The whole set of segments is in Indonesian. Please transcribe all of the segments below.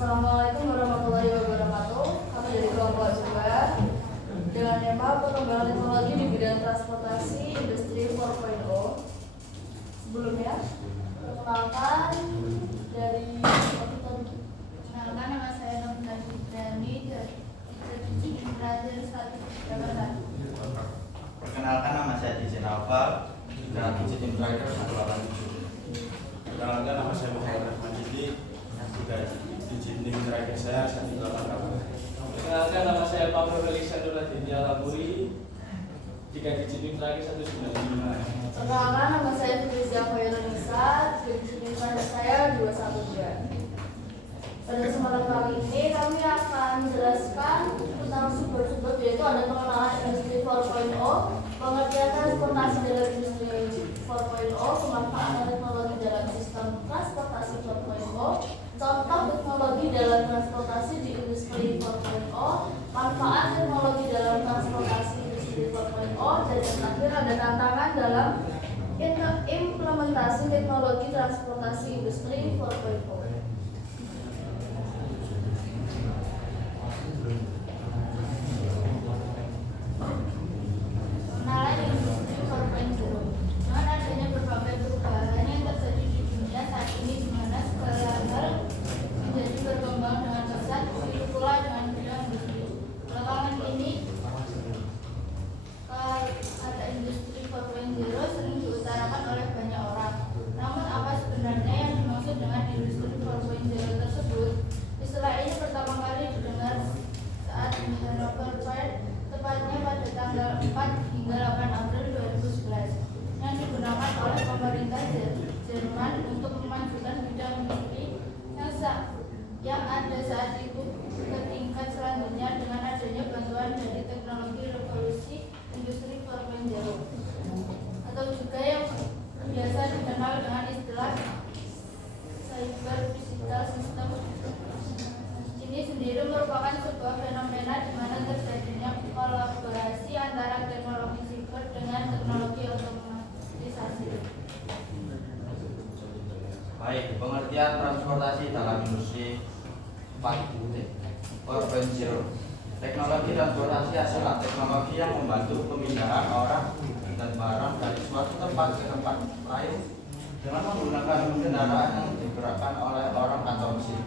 Assalamualaikum warahmatullahi wabarakatuh. Kami dari kelompok 2 dengan tema pengembangan teknologi di bidang transportasi industri 4.0. Sebelumnya, perkenalkan nama saya Nobita Fitriani dari Institut Belajar 1 Jakarta. Perkenalkan, nama saya DJ Naufal dari Institut Belajar 187. Perkenalkan, nama saya Muhammad Rahman Jidi dari Institut Belajar saya 188. Perkenalkan, nama saya Pak Felix Sandura Laburi jika Institut Belajar 195. Perkenalkan, nama saya Fitrizia Khoirunisa, Institut Belajar saya 213. Pada kesempatan kali ini kami akan menjelaskan tentang sumber-sumber, yaitu ada pengenalan industri 4.0, pengertian transportasi dalam industri 4.0, pemanfaatan teknologi dalam sistem transportasi 4.0, contoh teknologi dalam transportasi di industri 4.0, manfaat teknologi dalam transportasi industri 4.0, dan yang terakhir ada tantangan dalam implementasi teknologi transportasi industri 4.0. Yang ada saat itu ke tingkat selanjutnya dengan adanya bantuan dari teknologi revolusi industri 4.0 atau juga yang biasa dikenal dengan istilah cyber physical system. Ini sendiri merupakan sebuah fenomena di mana terjadinya kolaborasi antara teknologi siber dengan teknologi otomatisasi. Baik, pengertian transportasi dalam industri 4.0. Teknologi transportasi adalah teknologi yang membantu pemindahan orang dan barang dari suatu tempat ke tempat lain dengan menggunakan kendaraan yang digerakkan oleh orang atau mesin.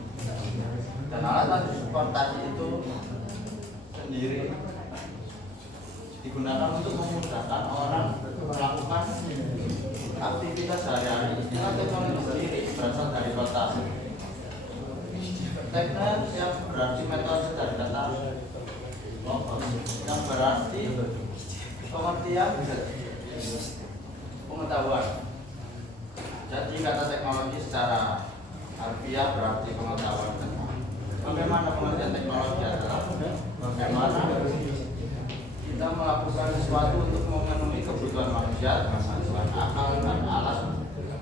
Dan alat transportasi itu sendiri digunakan untuk memudahkan orang melakukan aktivitas sehari-hari. Istilah teknologi sendiri berasal dari kata teknik yang berarti metode dari kata logos yang berarti pengertian pengetahuan. Jadi kata teknologi secara harfiah berarti pengetahuan. Bagaimana pengertian teknologi adalah bagaimana kita melakukan sesuatu untuk memenuhi kebutuhan manusia dengan bantuan akal dan alat,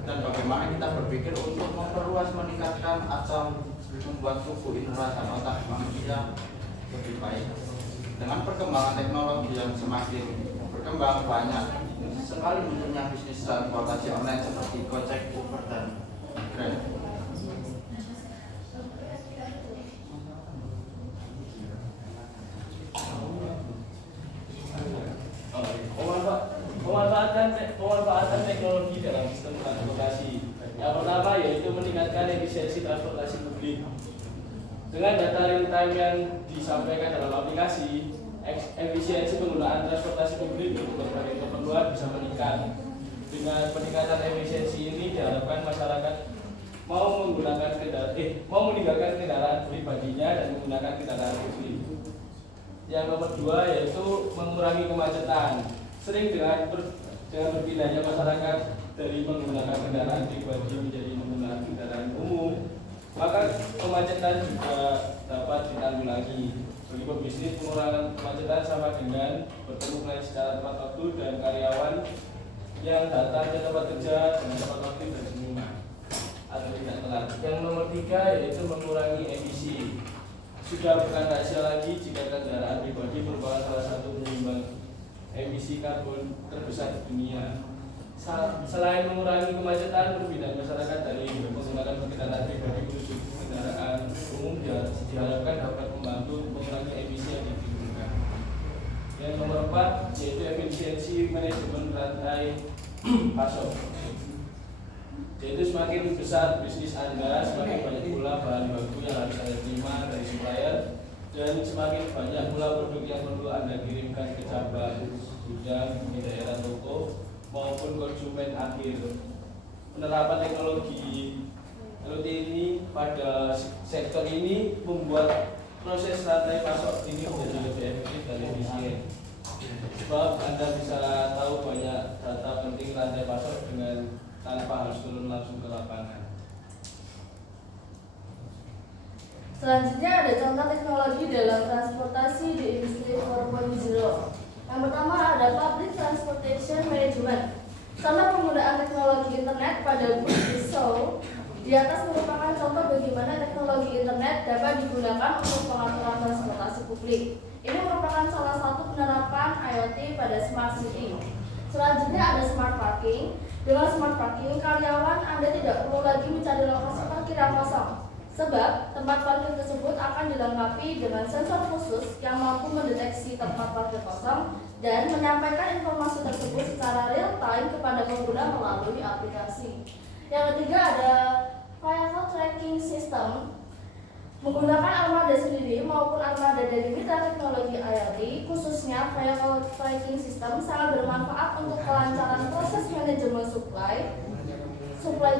dan bagaimana kita berpikir untuk memperluas, meningkatkan atau membuat tubuh indera dan otak manusia lebih baik. Dengan perkembangan teknologi yang semakin berkembang, banyak sekali munculnya bisnis transportasi online seperti Gojek, Uber, dan Grab. Pemanfaatan teknologi dalam sistem transportasi. Yang pertama yaitu meningkatkan efisiensi transportasi publik. Dengan data real time yang disampaikan dalam aplikasi, efisiensi penggunaan transportasi publik untuk berbagai keperluan bisa meningkat. Dengan peningkatan efisiensi ini diharapkan masyarakat mau meninggalkan kendaraan pribadinya dan menggunakan kendaraan publik. Yang nomor 2 yaitu mengurangi kemacetan. Sering dengan berpindahnya masyarakat dari menggunakan kendaraan pribadi menjadi menggunakan kendaraan umum, maka kemacetan juga dapat ditanggulangi. Bagi pebisnis, pengurangan kemacetan sama dengan bertemu klien secara tepat waktu dan karyawan yang datang ke tempat kerja dengan tepat waktu dan semua atau tidak telat. Yang nomor 3 yaitu mengurangi emisi. Sudah bukan rahasia lagi jika kendaraan pribadi merupakan salah satu penyumbang emisi karbon terbesar di dunia. Selain mengurangi kemacetan, perpindahan masyarakat dari menggunakan kendaraan pribadi menuju kendaraan umum pasok. Yaitu semakin besar bisnis Anda, semakin banyak pula bahan baku yang harus Anda terima dari supplier, dan semakin banyak pula produk yang perlu Anda kirimkan ke cabang, gudang, di daerah toko maupun konsumen akhir. Penerapan teknologi IoT ini pada sektor ini membuat proses rantai pasok ini menjadi lebih efektif dan efisien. Sebab Anda bisa tahu banyak data penting rantai pasok dengan tanpa harus turun langsung ke lapangan. Selanjutnya ada contoh teknologi dalam transportasi di industri 4.0. Yang pertama ada Public Transportation Management. Contoh penggunaan teknologi internet pada bus pisau di atas merupakan contoh bagaimana teknologi internet dapat digunakan untuk pengaturan transportasi publik. Ini merupakan salah satu penerapan IoT pada Smart City. Selanjutnya ada Smart Parking. Dengan Smart Parking, karyawan Anda tidak perlu lagi mencari lokasi parkir yang kosong. Sebab tempat parkir tersebut akan dilengkapi dengan sensor khusus yang mampu mendeteksi tempat parkir kosong dan menyampaikan informasi tersebut secara real time kepada pengguna melalui aplikasi. Yang ketiga ada Vehicle Tracking System. Menggunakan armada sendiri maupun armada dari mitra teknologi IoT, khususnya Vehicle Tracking System sangat bermanfaat untuk kelancaran proses manajemen supply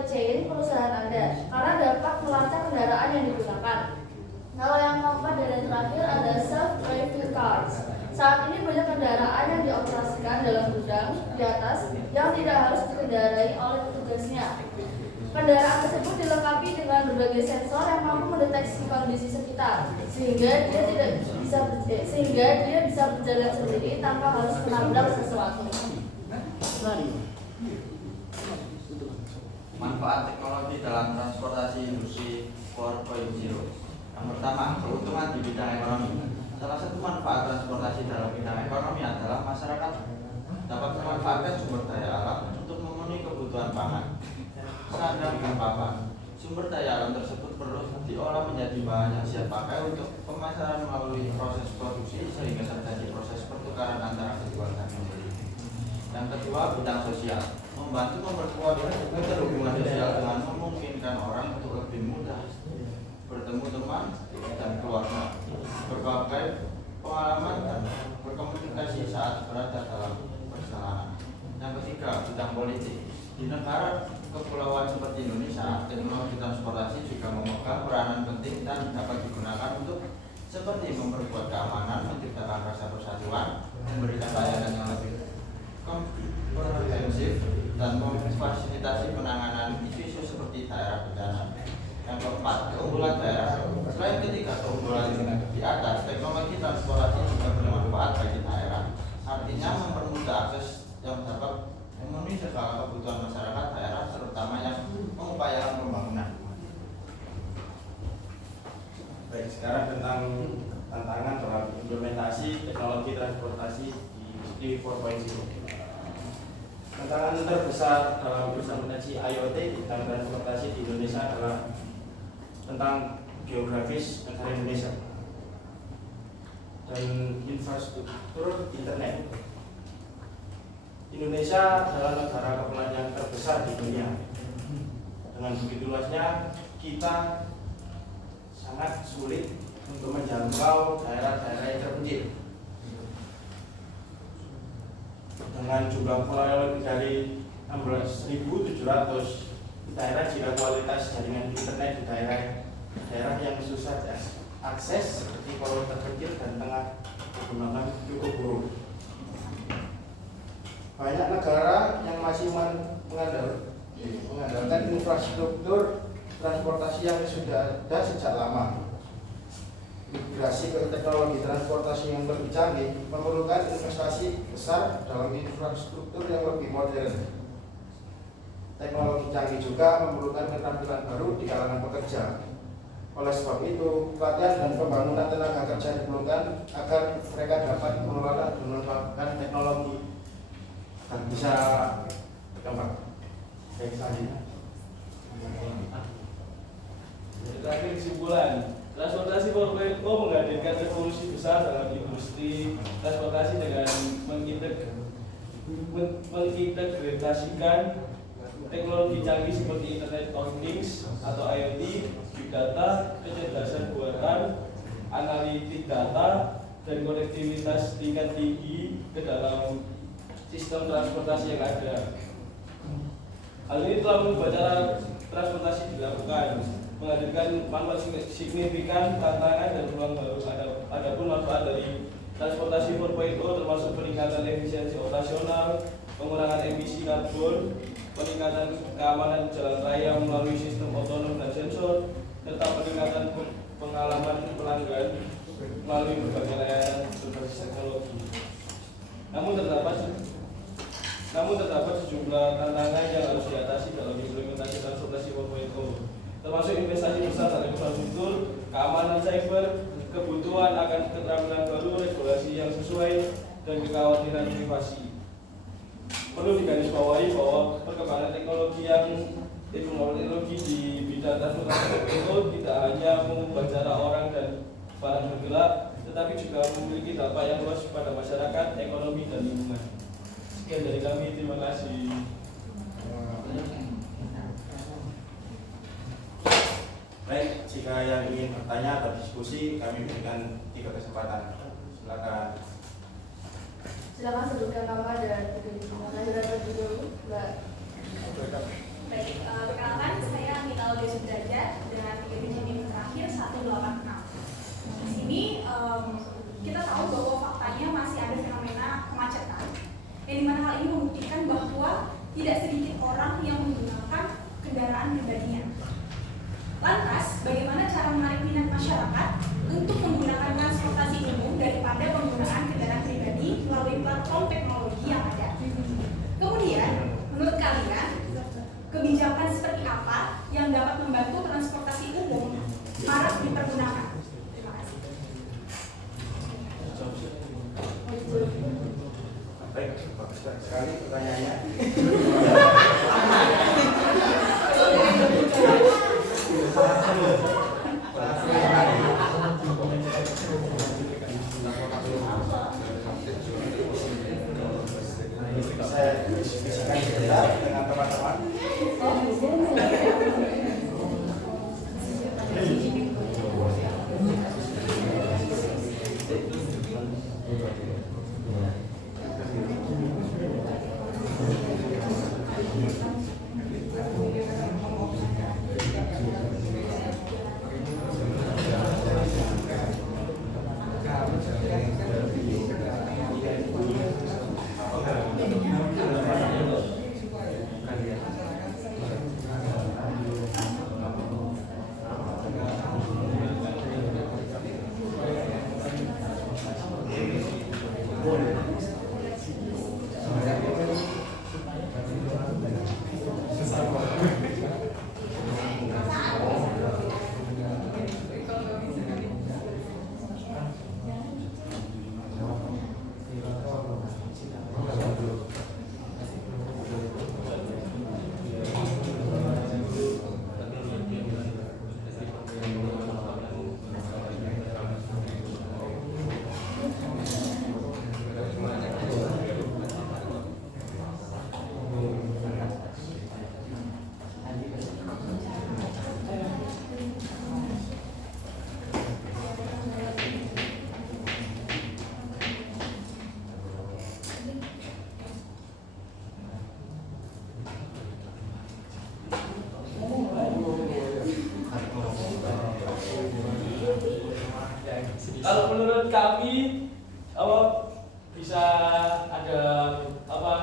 chain perusahaan Anda, karena dapat melacak kendaraan yang digunakan. Kalau yang keempat dan yang terakhir ada self-driving cars. Saat ini banyak kendaraan yang dioperasikan dalam gudang di atas yang tidak harus dikendarai oleh petugasnya. Kendaraan tersebut dilengkapi dengan berbagai sensor yang mampu mendeteksi kondisi sekitar, sehingga dia bisa berjalan sendiri tanpa harus menabrak sesuatu. Manfaat teknologi dalam transportasi industri 4.0. Yang pertama, keuntungan di bidang ekonomi. Salah satu manfaat transportasi dalam bidang ekonomi adalah masyarakat dapat memanfaatkan sumber daya alam untuk memenuhi kebutuhan pangan. Sandang dan papan. Sumber daya alam tersebut perlu diolah menjadi bahan yang siap pakai untuk pemasaran melalui proses produksi sehingga terjadi proses pertukaran antara kedua negara. Yang kedua, bidang sosial. Membantu memperkuat hubungan sosial dengan memungkinkan orang untuk lebih mudah bertemu teman dan keluarga, berbagai pengalaman dan berkomunikasi saat berada dalam perjalanan. Yang ketiga, bidang politik. Di negara kepulauan seperti Indonesia, teknologi transportasi juga memegang peranan penting dan dapat digunakan untuk seperti memperkuat keamanan, menciptakan rasa persatuan, memberikan layanan yang lebih komprehensif, dan memfasilitasi penanganan isu-isu seperti daerah bencana. Yang keempat, keunggulan daerah. Selain ketiga keunggulan di atas, teknologi transportasi juga bermanfaat bagi daerah. Artinya mempermudah akses yang dapat memenuhi segala kebutuhan masyarakat daerah, terutama yang mengupayakan pembangunan. Baik, sekarang tentang tantangan dalam implementasi teknologi transportasi di industri 4.0. Tantangan terbesar dalam implementasi IoT di bidang transportasi di Indonesia adalah tentang geografis negara Indonesia dan infrastruktur internet. Indonesia adalah negara kepulauan yang terbesar di dunia. Dengan begitu luasnya, kita sangat sulit untuk menjangkau daerah-daerah yang terpencil. Dengan jumlah pulau yang lebih dari 16.700 daerah, jika kualitas jaringan internet di daerah yang susah diakses seperti pulau terpencil dan tengah perkembangan cukup buruk. Banyak negara yang masih mengandalkan infrastruktur transportasi yang sudah ada sejak lama. Migrasi ke teknologi transportasi yang lebih canggih memerlukan investasi besar dalam infrastruktur yang lebih modern. Teknologi canggih juga memerlukan keterampilan baru di kalangan pekerja. Oleh sebab itu, pelatihan dan pembangunan tenaga kerja diperlukan agar mereka dapat mengelola dan memanfaatkan teknologi dan bisa berkembang. Baik, selanjutnya. Terakhir kesimpulan, transportasi 4.0 menghadirkan revolusi besar dalam industri transportasi dengan mengintegrasikan teknologi canggih seperti Internet of Things atau IoT, Big Data, kecerdasan buatan, analitik data, dan konektivitas tingkat tinggi ke dalam sistem transportasi yang ada. Hal ini telah mengubah cara transportasi dilakukan, menghadirkan manfaat signifikan, tantangan, dan peluang baru. Adapun manfaat dari transportasi 4.0 termasuk peningkatan efisiensi operasional, pengurangan emisi karbon, peningkatan keamanan jalan raya melalui sistem otonom dan sensor, serta peningkatan pengalaman pelanggan melalui berbagai layanan berbasis teknologi. Namun terdapat sejumlah tantangan yang harus diatasi dalam implementasi transportasi 4.0, termasuk investasi besar dalam infrastruktur, keamanan cyber, kebutuhan akan keterampilan baru, regulasi yang sesuai, dan kekhawatiran privasi. Perlu digarisbawahi bahwa perkembangan teknologi di bidang transportasi itu tidak hanya mengubah cara orang dan barang bergerak, tetapi juga memiliki dampak yang luas pada masyarakat, ekonomi, dan lingkungan. Sekian dari kami, terima kasih. Baik, jika yang ingin bertanya atau diskusi, kami berikan 3 kesempatan. Silakan. Silakan sebutkan nama dan lahir terlebih dahulu, Mbak. Baik, perkenalkan saya Minal Desudrajat dengan tiket izin terakhir 186. Di sini kita tahu bahwa faktanya masih ada fenomena kemacetan, yang dimana hal ini membuktikan bahwa tidak sedikit orang yang menggunakan kendaraan pribadinya. Lantas, bagaimana cara menarik minat masyarakat untuk menggunakan transportasi umum daripada penggunaan kendaraan pribadi melalui platform teknologi yang ada? Kemudian, menurut kalian, kebijakan seperti apa yang dapat membantu transportasi umum marak dipergunakan? Terima kasih. Baik, bagus sekali pertanyaannya. Saya diskusikan sebentar dengan teman-teman. Kalau menurut kami bisa ada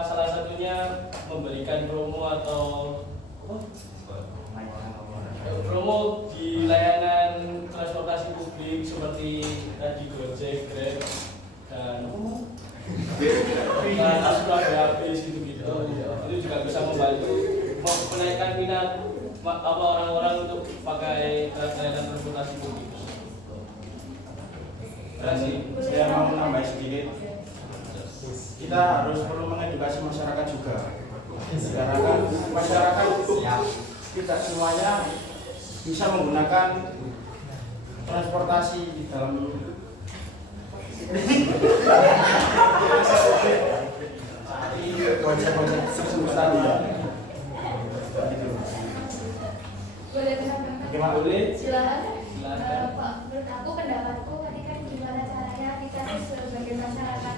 salah satunya memberikan promo atau promo di layanan transportasi publik seperti tadi Gojek, Grab, dan Surabaya Bis gitu-gitu. Itu juga bisa membantu menaikkan minat orang-orang untuk pakai layanan transportasi publik. Saya mau menambah sedikit. Kita harus perlu mengedukasi masyarakat juga. Karena masyarakat tidak semuanya bisa menggunakan transportasi di dalam saat ini Proyek-proyek susah ya. Boleh menambahkan? Gimana? Boleh. Silakan. Pak, menurut aku pendapatku tadi kan gimana caranya kita tuh sebagai masyarakat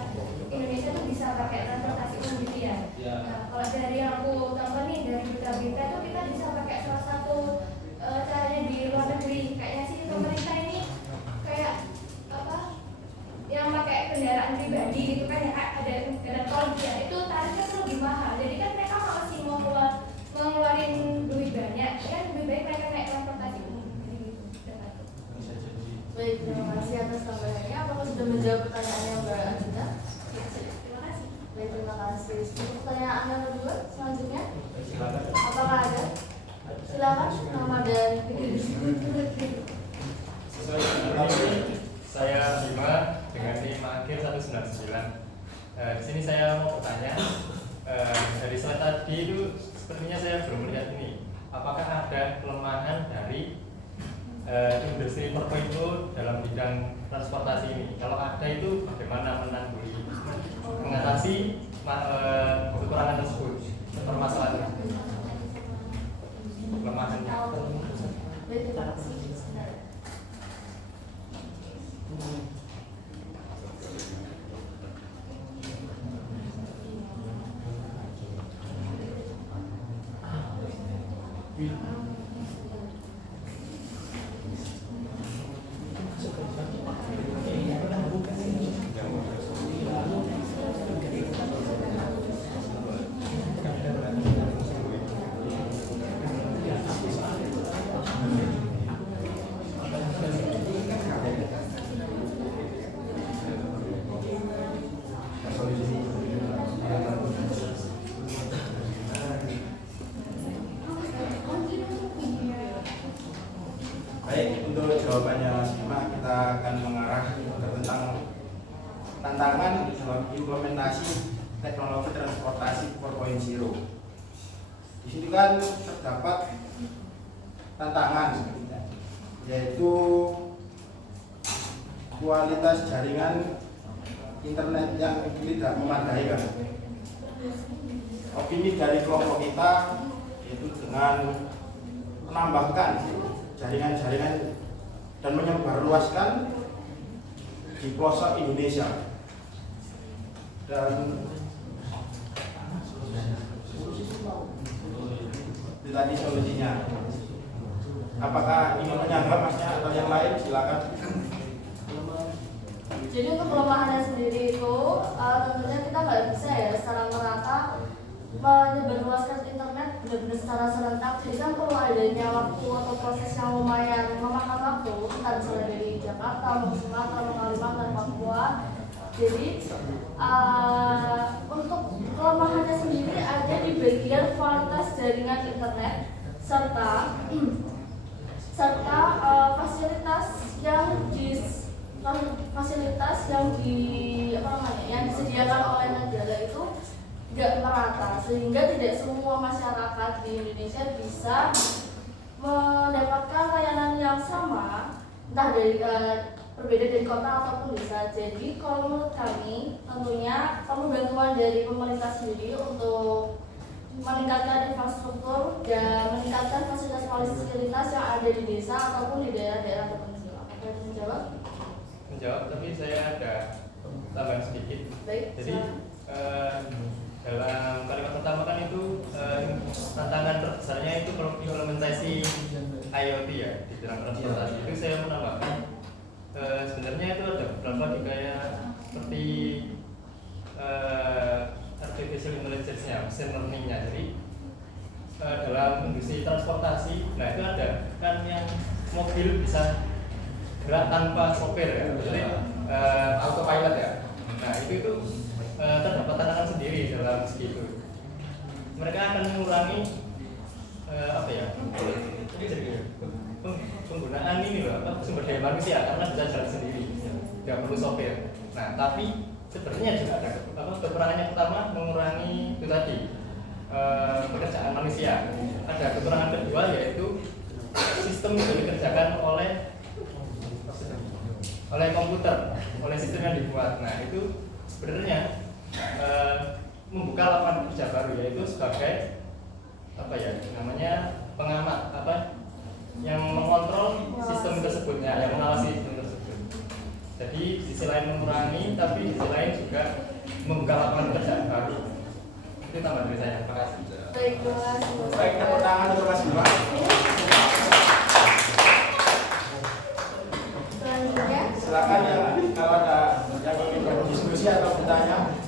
Indonesia tuh bisa pakai transportasi umum gitu ya. Ya. Nah, kalau dari yang aku tonton nih dari berita-berita tuh kita bisa pakai salah satu caranya di luar negeri. Kayaknya sih pemerintah ini kayak apa? Yang pakai kendaraan pribadi gitu kan ya ada kendaraan tol ya itu tarifnya tuh lebih mahal. Jadi kan mereka masih mau ngeluarin duit banyak, kan lebih baik mereka naik transportasi umum. Jadi gitu. pendapatku. Bisa jadi. Baik, terima kasih atas tambahannya. Apakah sudah menjawab pertanyaannya Mbak Adita? Terima kasih. Baik, terima kasih. Untuk pertanyaan yang kedua, selanjutnya, Silakan. apakah ada? Silakan, nama dan Sesuai dengan Saya Bima dengan NIM akhir 199. Di sini saya mau bertanya, dari slide tadi itu sepertinya saya belum melihat ini. Apakah ada kelemahan dari industri 4.0 dalam bidang transportasi ini? Kalau ada itu bagaimana mengatasi kekurangan tersebut, permasalahan kelemahannya? Baik, terima kasih. Sebentar. Baik, untuk jawabannya Mas Bima, kita akan mengarah ke tentang tantangan dalam implementasi teknologi transportasi 4.0. Di situ kan terdapat tantangan, yaitu kualitas jaringan internet yang tidak memadai kan. Opini dari kelompok kita yaitu dengan menambahkan jaringan-jaringan dan menyebarluaskan di pelosok Indonesia. Dan itu tadi solusinya. Apakah ingin menyanggah Masnya atau yang lain? Silakan. Jadi untuk kelemahannya sendiri itu tentunya kita nggak bisa ya secara merata menyebarluaskan internet benar-benar secara serentak. Jadi kan perlu adanya waktu atau proses yang lumayan memakan waktu. Kita misalnya dari Jakarta, mau Sumatera, mau Kalimantan, Papua. Jadi untuk kelemahannya sendiri ada di bagian kualitas jaringan internet serta fasilitas yang disediakan oleh negara itu nggak merata, sehingga tidak semua masyarakat di Indonesia bisa mendapatkan layanan yang sama, entah dari berbeda dari kota ataupun desa. Jadi kalau menurut kami tentunya perlu bantuan dari pemerintah sendiri untuk meningkatkan infrastruktur dan meningkatkan fasilitas yang ada di desa ataupun di daerah-daerah terpencil. Apakah itu menjawab? Menjawab, tapi saya ada tambahan sedikit. Baik. Jadi dalam kalimat pertama kan itu tantangan terbesarnya itu kalau implementasi IoT ya di dalam transportasi. Itu saya menambahkan sebenarnya itu ada beberapa kayak seperti artificial intelligence-nya, machine learning-nya. Jadi dalam industri transportasi, nah itu ada kan yang mobil bisa gerak tanpa sopir ya, jadi autopilot ya. Nah itu terdapat tantangan sendiri dalam segi itu. Mereka akan mengurangi penggunaan ini loh, sumber daya manusia karena bisa jalan sendiri, tidak perlu sopir. Nah tapi sebenarnya juga ada kekurangan yang pertama mengurangi itu tadi pekerjaan manusia. Ada kekurangan kedua yaitu sistem itu dikerjakan oleh komputer, oleh sistem yang dibuat. Nah itu sebenarnya membuka lapangan kerja baru, yaitu sebagai apa ya namanya pengamat yang mengontrol sistem tersebutnya, yang mengawasi sistem tersebut. Jadi di sisi lain mengurangi, tapi di sisi lain juga membuka lapangan kerja baru. Itu tambahan dari saya. Terima kasih. Baik, terima kasih. Baik, tepuk tangan untuk Mas Bima. Selanjutnya, Silakan ya, kalau ada yang ingin berdiskusi atau bertanya.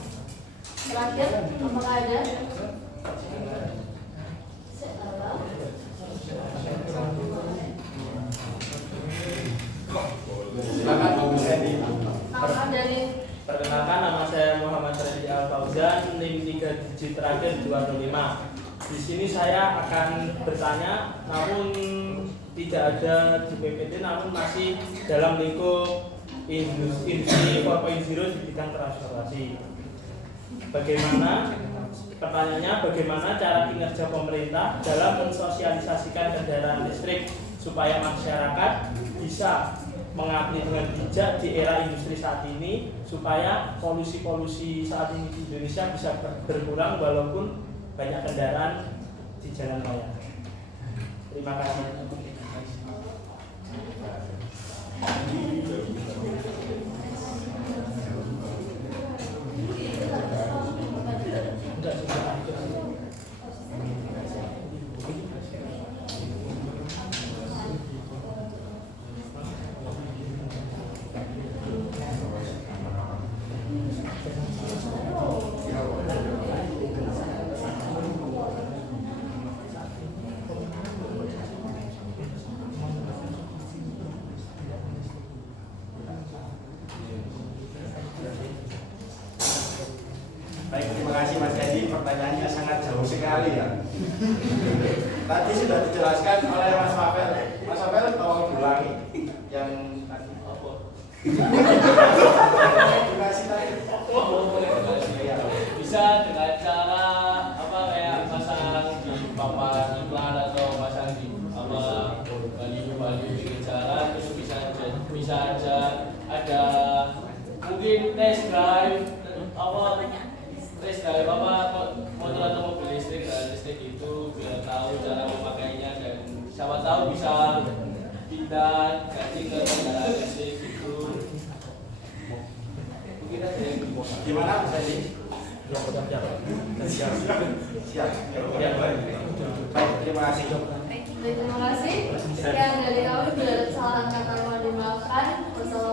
terakhir, apakah ada? Silakan Bu Sandy. Nama dari Perkenalkan, nama saya Muhammad Reddy Al Fauzan, NIM 3 digit terakhir 205. Di sini saya akan bertanya, namun tidak ada di PPT, namun masih dalam lingkup industri 4.0 di bidang transportasi. Pertanyaannya, bagaimana cara kinerja pemerintah dalam mensosialisasikan kendaraan listrik supaya masyarakat bisa mengabdi dengan bijak di era industri saat ini, supaya polusi-polusi saat ini di Indonesia bisa berkurang walaupun banyak kendaraan di jalan raya. Terima kasih. Baik, terima kasih Mas Jadi. Pertanyaannya sangat jauh sekali ya. Tadi sudah dijelaskan oleh Mas Fabel. Mas Fabel tolong ulangi yang tadi. Edukasi tadi. Bisa dengan cara kayak pasang di papan iklan atau pasang di baliho-baliho di jalan, itu bisa aja ada mungkin test drive motor atau mobil listrik itu biar tahu cara memakainya, dan siapa tahu bisa pindah ganti ke kendaraan listrik itu. Mungkin ada yang Gimana Mas Jadi? Siap. Baik, terima kasih. Baik, terima kasih. Sekian dari kami. Bila ada kesalahan kata mohon dimaafkan. Wassalamualaikum